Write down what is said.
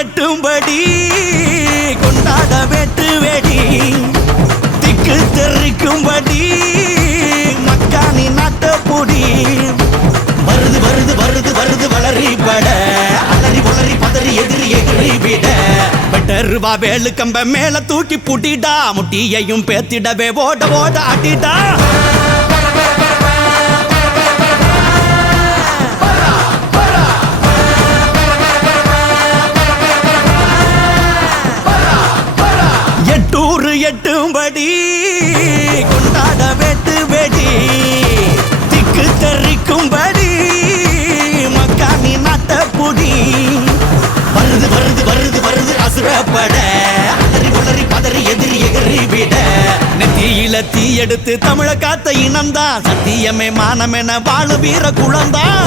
எட்டும்படி கொண்டாட வெட்டு வெடி திக்கு தெரிக்கும்படி மக்கானி நாட்ட பொடி வருது வருது வருது வருது வளரி பட அலறி வளரி பதறி எதிரி எதிரி விட பெட்டருவா வேலு கம்ப மேல தூக்கி புட்டிடா முட்டியையும் பேத்திடவே ஓட ஓட ஆட்டிடா எட்டூர் எட்டும்படி கொண்டாட வெட்டு வெடி திக்கு தெரிக்கும்படி மக்கானி நாட்ட பொடி வருது வருது வருது வருது அசுரப்பட அலறி உளறி பதறி எதிரி எகிரி விட நெத்தியில தீ எடுத்து தமிழ காத்த இனம்தான் சத்தியமே மானமென வாழு வீர குளம்தான்